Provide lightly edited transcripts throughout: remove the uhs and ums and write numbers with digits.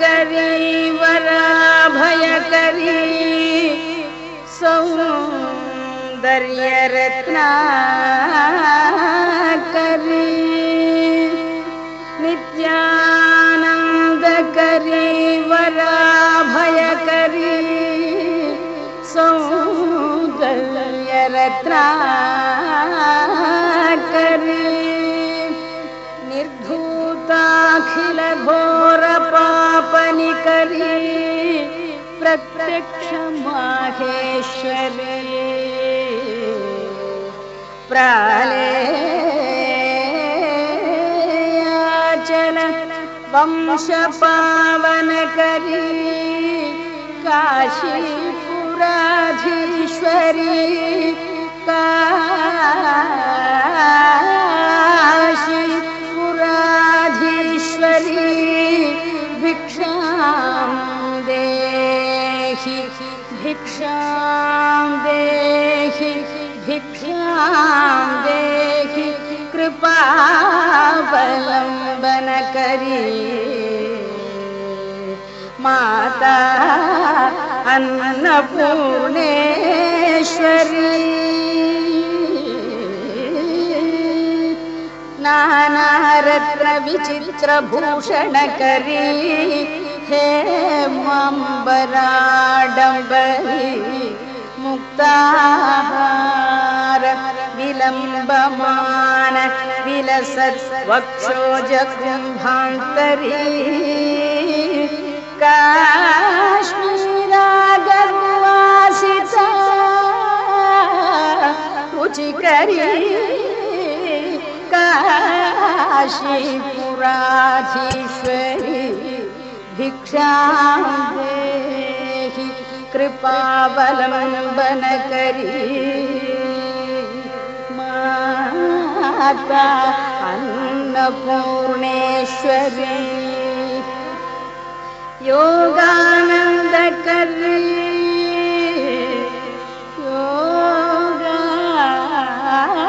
करी वराभयकरी सौन्दर्यरत्नाकरी नित्यानन्दकरी वराभयकरी सौन्दर्यरत्नाकरी निर्धूताखिल घोर पापनिकरी प्रत्यक्ष माहेश्वरी प्रालेयाचल वंश पावनकरी काशीपुराधीश्वरी काशीपुराधीश्वरी भिक्षां देहि भिक्षां देहि भिक्षां देहि कृपावलंबन करी माता अन्नपूर्णेश्वरी नानारत्न विचित्र भूषण करी हेमांबराडंबरी मुक्ताहार विलंबमान विलसत् वक्षोज कुंभांतरी काश्मीरागर्वासिता रुचिकरी काशीपुराधीश्वरी भिक्षां देहि कृपावलंबन करी माता अन्नपूर्णेश्वरी योगानंद करी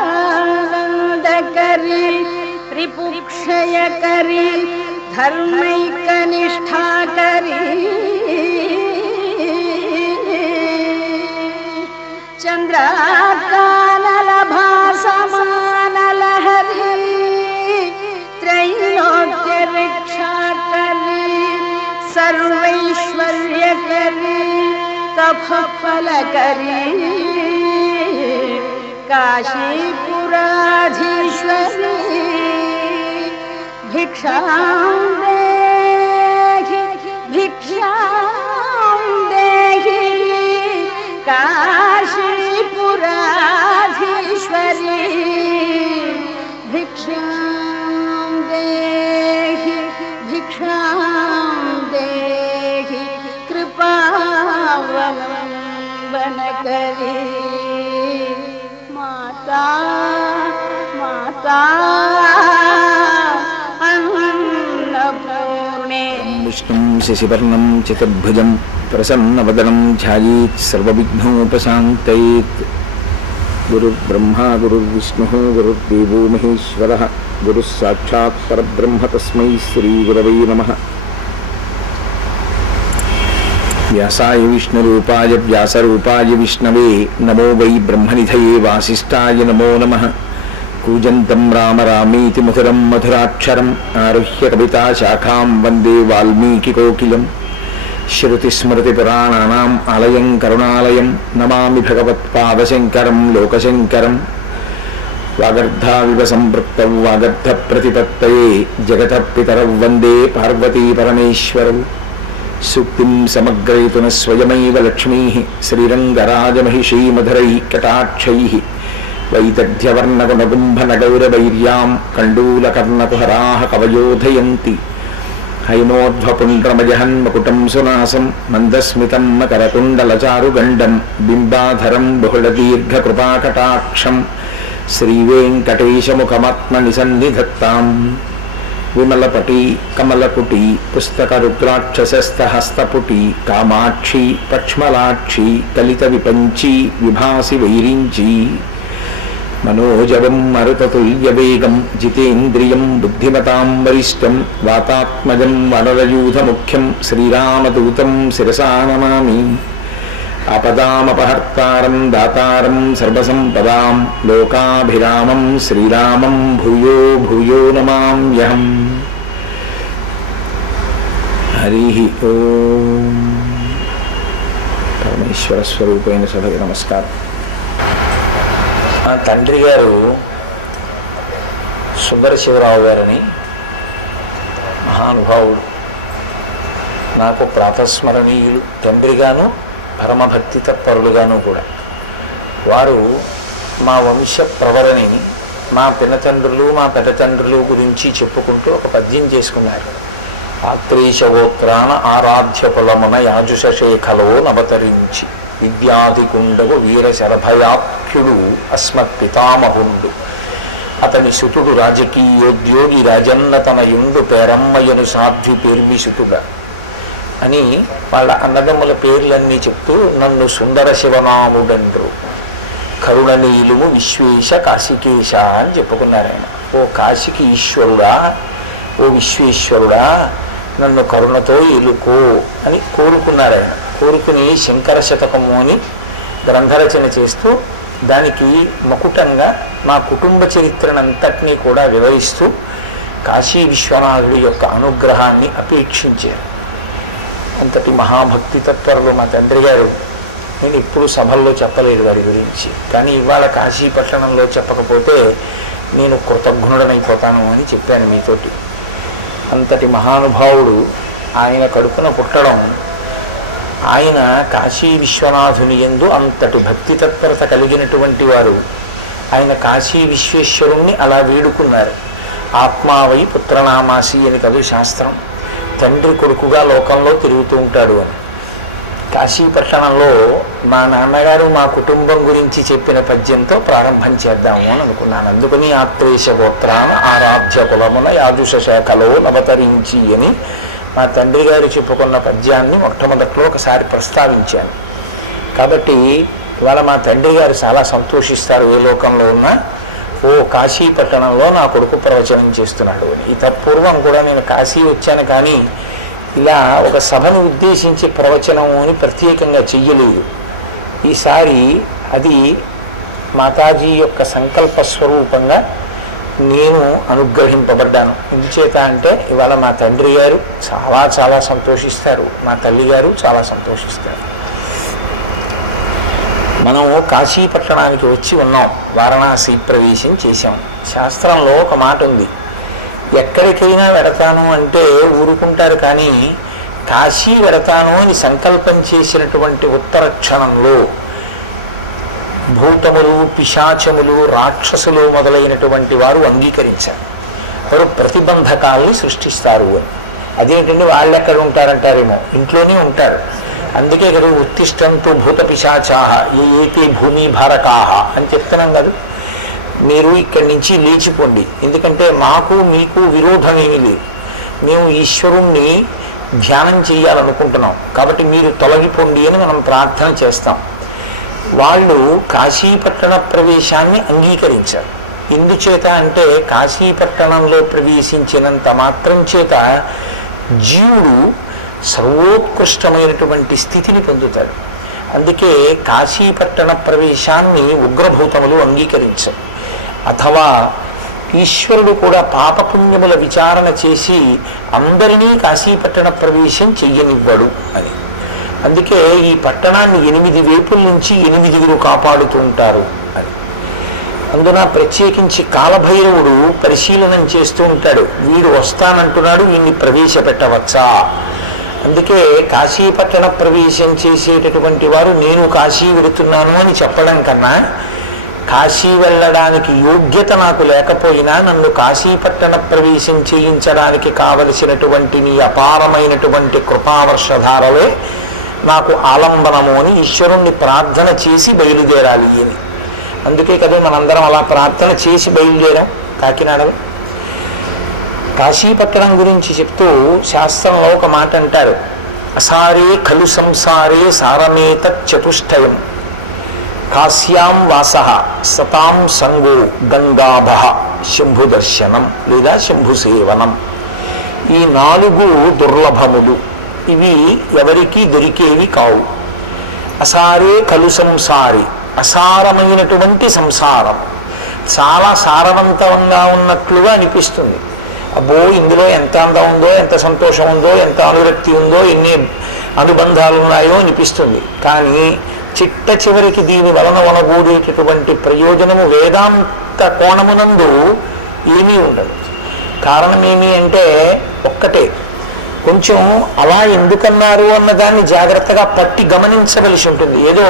योगानंद करी रिपुक्षय करी धर्मैकनिष्ठा करी चंद्राकानलभासमानलहरी त्रैलोक्य रक्षा करी सर्वैश्वर्य करी तपफल करी काशीपुराधीश्वरी भिक्षां देहि भिक्षां देहि काशीपुराधीश्वरी भिक्षां देहि भिक्षां देहि कृपावलंबन करी माता माता विष्णुं शशिवर्णं चतुर्भुजं प्रसन्नवदनं ध्यायेत् सर्वविघ्नोपशान्तयेत् गुरुर्ब्रह्मा गुरुर्विष्णुः गुरुर्देवो महेश्वरः गुरुः साक्षात् परब्रह्म तस्मै श्रीगुरवे नमः। व्यासाय विष्णुरूपाय व्यासरूपाय विष्णवे नमो वै ब्रह्मनिधये वासिष्ठाय नमो नमः। कूजन्तं राम रामीति मधुरं मधुराक्षरम् आरुह्य कविताशाखां वन्दे वाल्मीकिकोकिलं श्रुतिस्मृतिपुराणानाम् आलयं करुणालयं नमामि भगवत्पादशङ्करं लोकशङ्करं। वागर्धाविव सम्पृक्तौ वागर्धप्रतिपत्तये जगतः पितरौ वन्दे पार्वती परमेश्वरौ। सूक्तिं समग्रयितुः स्वयमेव लक्ष्मीः श्रीरङ्गराजमहिषी मधुरैः कटाक्षैः वैदग्ध्यवर्णगुणगुम्भनगौरवैर्यां कण्डूलकर्णकुहराः कवयोधयन्ति। हैमोध्वपुण्ड्रमजहन्मकुटं सुनासं मन्दस्मितं मकरकुण्डलचारुगण्डं बिम्बाधरं बहुलदीर्घकृपाकटाक्षं श्रीवेङ्कटेशमुखमात्मनिसन्निधत्ताम्। विमलपटी कमलकुटी पुस्तकरुद्राक्षसस्तहस्तपुटी कामाक्षी पक्ष्मलाक्षी कलितविपञ्ची विभासि वैरिञ्ची మనోజవం మరుతతుల్యవేగం జితేంద్రియం బుద్ధిమతాం వరిష్టం వాతాత్మజం వనరయూధముఖ్యం శ్రీరామదూతం శిరసా నమామి. ఆపదామపహర్తారం దాతారం సర్వసంపదాం లోకాభిరామం శ్రీరామం భూయో భూయో నమామ్యహం. హరి ఓం. పరమేశ్వర స్వరూపైన సభకి నమస్కారం. మా తండ్రి గారు సుందర శివరావు గారని మహానుభావుడు, నాకు ప్రాతస్మరణీయులు, తండ్రిగాను పరమభక్తి తత్పరులుగాను కూడా. వారు మా వంశ ప్రవరని మా పినతండ్రులు మా పెద్దతండ్రులు గురించి చెప్పుకుంటూ ఒక పద్యం చేసుకున్నారు. ఆత్రేశగోత్రాన ఆరాధ్య కులమున యాజుషేఖలో నవతరించి విద్యాధికుండవు వీరశరభయాఖ్యుడు అస్మత్ పితామహుండు. అతని సుతుడు రాజకీయోద్యోగి రాజన్న తనయుండు పేరమ్మయ్యను సాధ్వి పేర్మిసుతుడ అని వాళ్ళ అన్నదమ్ముల పేర్లన్నీ చెప్తూ నన్ను సుందర శివనాముడండ్రు, కరుణనీలుము విశ్వేశ కాశికేశ అని చెప్పుకున్నారు ఆయన. ఓ కాశికి ఈశ్వరుడా, ఓ విశ్వేశ్వరుడా, నన్ను కరుణతో ఎలుకో అని కోరుకున్నారు ఆయన. కోరుకుని శంకర శతకము అని గ్రంథరచన చేస్తూ దానికి మకుటంగా మా కుటుంబ చరిత్రనంతటినీ కూడా వివరిస్తూ కాశీ విశ్వనాథుడి యొక్క అనుగ్రహాన్ని అపేక్షించారు. అంతటి మహాభక్తి తత్పరులు మా తండ్రి గారు. నేను ఇప్పుడు సభల్లో చెప్పలేదు వారి గురించి, కానీ ఇవాళ కాశీ పట్టణంలో చెప్పకపోతే నేను కృతజ్ఞుడనైపోతాను అని చెప్పాను మీతోటి. అంతటి మహానుభావుడు ఆయన కడుపున పుట్టడం, ఆయన కాశీ విశ్వనాథుని యందు అంతటి భక్తి తత్పరత కలిగినటువంటి వారు. ఆయన కాశీ విశ్వేశ్వరుణ్ణి అలా వేడుకున్నారు. ఆత్మావై పుత్రనామాసి అని కవి శాస్త్రం. తండ్రి కొడుకుగా లోకంలో తిరుగుతూ ఉంటాడు అని. కాశీ పట్టణంలో మా నాన్నగారు మా కుటుంబం గురించి చెప్పిన పద్యంతో ప్రారంభం చేద్దాము అని అనుకున్నాను. అందుకని ఆత్రేశ గోత్రాన ఆరాధ్య కులమున యాజుషేఖలో నవతరించి అని మా తండ్రి గారు చెప్పుకున్న పద్యాన్ని మొట్టమొదట్లో ఒకసారి ప్రస్తావించాను. కాబట్టి ఇవాళ మా తండ్రి గారు చాలా సంతోషిస్తారు. ఏ లోకంలో ఉన్నా ఓ కాశీ పట్టణంలో నా కొడుకు ప్రవచనం చేస్తున్నాడు అని. ఈ తత్పూర్వం కూడా నేను కాశీ వచ్చాను, కానీ ఇలా ఒక సభను ఉద్దేశించి ప్రవచనం అని ప్రత్యేకంగా చెయ్యలేదు. ఈసారి అది మాతాజీ యొక్క సంకల్ప స్వరూపంగా నేను అనుగ్రహింపబడ్డాను. ఎందుచేత అంటే ఇవాళ మా తండ్రి గారు చాలా చాలా సంతోషిస్తారు, మా తల్లి గారు చాలా సంతోషిస్తారు. మనం కాశీ పట్టణానికి వచ్చి ఉన్నాం, వారణాసి ప్రవేశం చేశాం. శాస్త్రంలో ఒక మాట ఉంది, ఎక్కడికైనా వెడతాను అంటే ఊరుకుంటారు, కానీ కాశీ వెడతాను అని సంకల్పం చేసినటువంటి ఉత్తర క్షణంలో భూతములు, పిశాచములు, రాక్షసులు మొదలైనటువంటి వారు అంగీకరించారు. వారు ప్రతిబంధకాల్ని సృష్టిస్తారు అని. అదేంటంటే వాళ్ళు ఎక్కడ ఉంటారంటారేమో, ఇంట్లోనే ఉంటారు. అందుకే కదా ఉత్తిష్టంతో భూత పిశాచాహ ఏతే భూమి భారకాహ అని చెప్తున్నాం కదా. మీరు ఇక్కడి నుంచి లేచిపోండి, ఎందుకంటే మాకు మీకు విరోధమేమీ లేదు. మేము ఈశ్వరుణ్ణి ధ్యానం చేయాలనుకుంటున్నాం, కాబట్టి మీరు తొలగిపోండి అని మనం ప్రార్థన చేస్తాం. వాళ్ళు కాశీపట్టణ ప్రవేశాన్ని అంగీకరించారు. ఎందుచేత అంటే కాశీపట్టణంలో ప్రవేశించినంత మాత్రం చేత జీవుడు సర్వోత్కృష్టమైనటువంటి స్థితిని పొందుతాడు. అందుకే కాశీపట్టణ ప్రవేశాన్ని ఉగ్రభూతములు అంగీకరించరు. అథవా ఈశ్వరుడు కూడా పాపపుణ్యముల విచారణ చేసి అందరినీ కాశీపట్టణ ప్రవేశం చెయ్యనివ్వడు అని. అందుకే ఈ పట్టణాన్ని 8 వైపుల నుంచి 8 కాపాడుతూ ఉంటారు అని. అందున ప్రత్యేకించి కాలభైరవుడు పరిశీలనం చేస్తూ ఉంటాడు, వీడు వస్తానంటున్నాడు, వీడిని ప్రవేశపెట్టవచ్చా. అందుకే కాశీపట్టణ ప్రవేశం చేసేటటువంటి వారు నేను కాశీ వెడుతున్నాను అని చెప్పడం కన్నా, కాశీ వెళ్ళడానికి యోగ్యత నాకు లేకపోయినా నన్ను కాశీపట్టణ ప్రవేశం చేయించడానికి కావలసినటువంటి నీ అపారమైనటువంటి కృపావర్షధారలే నాకు ఆలంబనము అని ఈశ్వరుణ్ణి ప్రార్థన చేసి బయలుదేరాలి అని. అందుకే కదా మనందరం అలా ప్రార్థన చేసి బయలుదేరాం కాకినాడలో. కాశీపట్టణం గురించి చెప్తూ శాస్త్రంలో ఒక మాట అంటారు, అసారే ఖలు సంసారే సారమేత చతుష్టయం. కాశ్యాం వాస సతాం సంగో గంగాభ శంభు దర్శనం లేదా శంభు సేవనం. ఈ 4 దుర్లభములు. ఇవి ఎవరికీ దొరికేవి కావు. అసారే కలు సంసారి, అసారమైనటువంటి సంసారం చాలా సారవంతంగా ఉన్నట్లుగా అనిపిస్తుంది. అబ్బో ఇందులో ఎంత అందం ఉందో, ఎంత సంతోషం ఉందో, ఎంత అనురక్తి ఉందో, ఎన్ని అనుబంధాలు ఉన్నాయో అనిపిస్తుంది. కానీ చిట్ట చివరికి దీని వలన వనగూడేటటువంటి ప్రయోజనము వేదాంత కోణమునందు ఏమీ ఉండదు. కారణం ఏమి అంటే ఒక్కటే, కొంచెం అలా ఎందుకన్నారు అన్నదాన్ని జాగ్రత్తగా పట్టి గమనించవలసి ఉంటుంది. ఏదో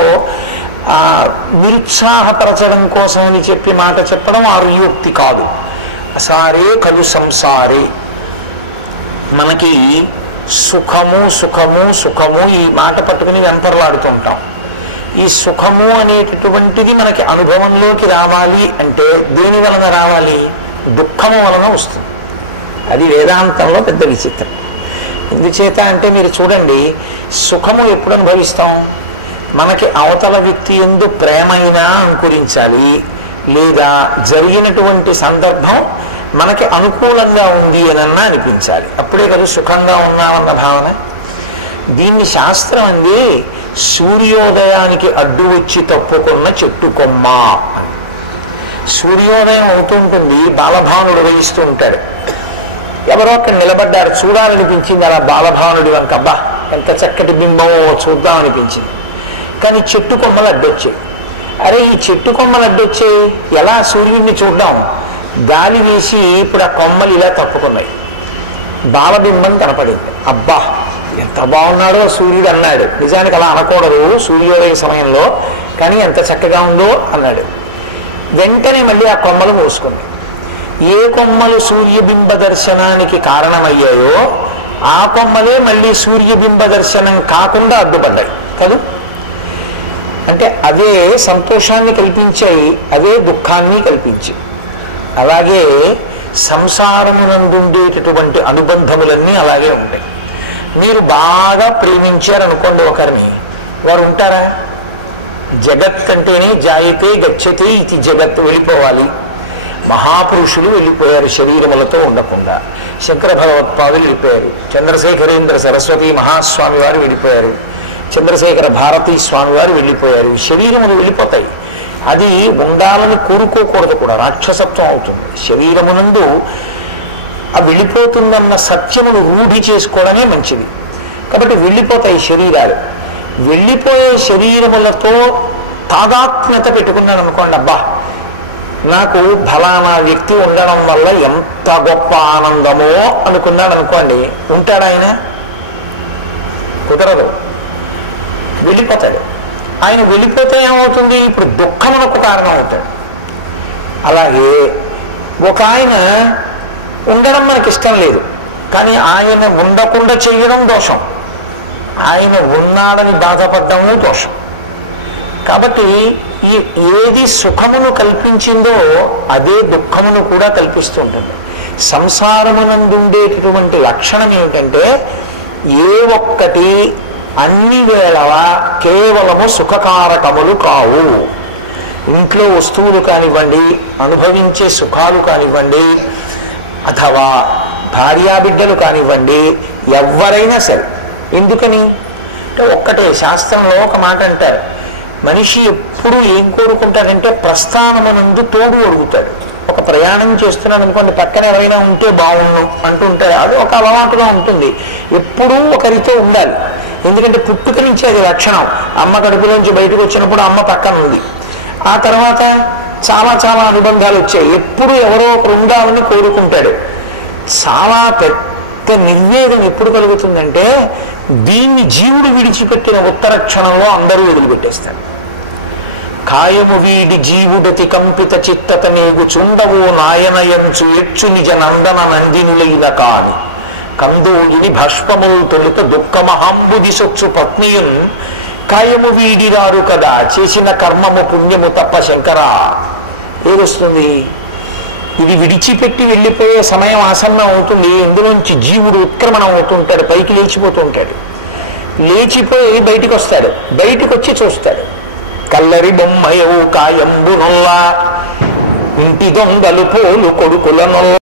నిరుత్సాహపరచడం కోసం అని చెప్పి మాట చెప్పడం ఆర్యోక్తి కాదు. అసారే కలు సంసారే. మనకి సుఖము సుఖము సుఖము ఈ మాట పట్టుకుని వెంపర్లాడుతూ ఉంటాం. ఈ సుఖము అనేటటువంటిది మనకి అనుభవంలోకి రావాలి అంటే దేని వలన రావాలి? దుఃఖము వలన వస్తుంది. అది వేదాంతంలో పెద్ద విచిత్రం. ఎందుచేత అంటే మీరు చూడండి, సుఖము ఎప్పుడు అనుభవిస్తాం? మనకి అవతల వ్యక్తి యందు ప్రేమైనా అంకురించాలి, లేదా జరిగినటువంటి సందర్భం మనకి అనుకూలంగా ఉంది అనన్నా అనిపించాలి. అప్పుడే కదా సుఖంగా ఉన్నామన్న భావన. దీన్ని శాస్త్రం అంది సూర్యోదయానికి అడ్డు వచ్చి తప్పుకున్న చెట్టు కొమ్మ. సూర్యోదయం అవుతుంటుంది, బాలభానుడు వహిస్తూ ఉంటాడు. ఎవరో అక్కడ నిలబడ్డారు, చూడాలనిపించింది అలా బాలభానుడి వంక. అబ్బా ఎంత చక్కటి బింబమో చూద్దాం అనిపించింది. కానీ చెట్టు కొమ్మలు అడ్డొచ్చాయి. అరే ఈ చెట్టు కొమ్మలు అడ్డొచ్చాయి, ఎలా సూర్యుడిని చూద్దాం? గాలి వేసి ఇప్పుడు ఆ కొమ్మలు ఇలా తప్పుకున్నాయి, బాలబింబం కనపడింది. అబ్బా ఎంత బాగున్నాడో సూర్యుడు అన్నాడు. నిజానికి అలా అనకూడదు సూర్యోదయ సమయంలో, కానీ ఎంత చక్కగా ఉందో అన్నాడు. వెంటనే మళ్ళీ ఆ కొమ్మలు మూసుకుంది. ఏ కొమ్మలు సూర్యబింబ దర్శనానికి కారణమయ్యాయో ఆ కొమ్మలే మళ్ళీ సూర్యబింబ దర్శనం కాకుండా అడ్డుపడ్డాయి కదా. అంటే అవే సంతోషాన్ని కల్పించాయి, అవే దుఃఖాన్ని కల్పించాయి. అలాగే సంసారమునందుండేటటువంటి అనుబంధములన్నీ అలాగే ఉంటాయి. మీరు బాగా ప్రేమించారనుకోండి ఒకరిని, వారు ఉంటారా? జగత్ అంటేనే జాయితే గచ్చతే ఇది జగత్, వెళ్ళిపోవాలి. మహాపురుషులు వెళ్ళిపోయారు శరీరములతో ఉండకుండా. శంకర భగవత్పాదులు వెళ్ళిపోయారు, చంద్రశేఖరేంద్ర సరస్వతి మహాస్వామి వారు వెళ్ళిపోయారు, చంద్రశేఖర భారతీ స్వామి వారు వెళ్ళిపోయారు. శరీరములు వెళ్ళిపోతాయి. అది ఉండాలని కోరుకోకూడదు కూడా, రాక్షసత్వం అవుతుంది. శరీరమునందు ఆ వెళ్ళిపోతుందన్న సత్యమును రూఢి చేసుకోవడమే మంచిది. కాబట్టి వెళ్ళిపోతాయి శరీరాలు. వెళ్ళిపోయే శరీరములతో తాదాత్మ్యత పెట్టుకున్నాను అనుకోండి, అబ్బా నాకు ఫలానా వ్యక్తి ఉండడం వల్ల ఎంత గొప్ప ఆనందమో అనుకున్నాడు అనుకోండి, ఉంటాడు ఆయన? కుదరదు, వెళ్ళిపోతాడు. ఆయన వెళ్ళిపోతే ఏమవుతుంది? ఇప్పుడు దుఃఖమునకు కారణం అవుతాడు. అలాగే ఒక ఆయన ఉండడం మనకి ఇష్టం లేదు, కానీ ఆయన ఉండకుండా చేయడం దోషం, ఆయన ఉన్నాడని బాధపడ్డము దోషం. కాబట్టి ఏది సుఖమును కల్పించిందో అదే దుఃఖమును కూడా కల్పిస్తూ ఉంటుంది. సంసారమునందుండేటటువంటి లక్షణం ఏమిటంటే ఏ ఒక్కటి అన్ని వేళలా కేవలము సుఖకారకములు కావు. ఇంట్లో వస్తువులు కానివ్వండి, అనుభవించే సుఖాలు కానివ్వండి, అథవా భార్యాబిడ్డలు కానివ్వండి, ఎవరైనా సరే. ఎందుకని అంటే ఒక్కటే, శాస్త్రంలో ఒక మాట అంటారు, మనిషి ఎప్పుడు ఏం కోరుకుంటాడంటే ప్రస్థానమునందు తోడు అడుగుతాడు. ఒక ప్రయాణం చేస్తున్నాడు అనుకోండి, పక్కన ఎవరైనా ఉంటే బాగుండు అంటుంటాడు. అది ఒక అలవాటుగా ఉంటుంది. ఎప్పుడూ ఒకరితో ఉండాలి. ఎందుకంటే పుట్టుక నుంచి అది లక్షణం. అమ్మ కడుపులోంచి బయటకు వచ్చినప్పుడు అమ్మ పక్కన ఉంది. ఆ తర్వాత చాలా చాలా అనుబంధాలు వచ్చాయి. ఎప్పుడు ఎవరో ఒకరు ఉండాలని కోరుకుంటాడు. చాలా పెద్ద నిర్వేదం ఎప్పుడు కలుగుతుందంటే దీన్ని జీవుడు విడిచిపెట్టిన ఉత్తర క్షణంలో అందరూ వదిలిపెట్టేస్తారు. కాయము వీడి జీవుడతి కంపిత చిత్తత నీగు చుండవు నాయనయంచు ఎచ్చు నిజ నందన నందినులైన కాని కందూయిని భష్పములు తొలుత దుఃఖమహాంబుది సొచ్చు పత్నియున్ కాయము వీడిరారు కదా చేసిన కర్మము పుణ్యము తప్ప శంకరా. ఏదొస్తుంది? ఇది విడిచిపెట్టి వెళ్ళిపోయే సమయం ఆసన్నం అవుతుంది. ఇందులోంచి జీవుడు ఉత్క్రమణం అవుతుంటాడు, పైకి లేచిపోతూ ఉంటాడు. లేచిపోయి బయటికి వస్తాడు, బయటికి వచ్చి చూస్తాడు, కల్లరి బొమ్మయవు కాయంబునొల్ల ఇంటి దొంగలు పోలు కొడుకులనొల్ల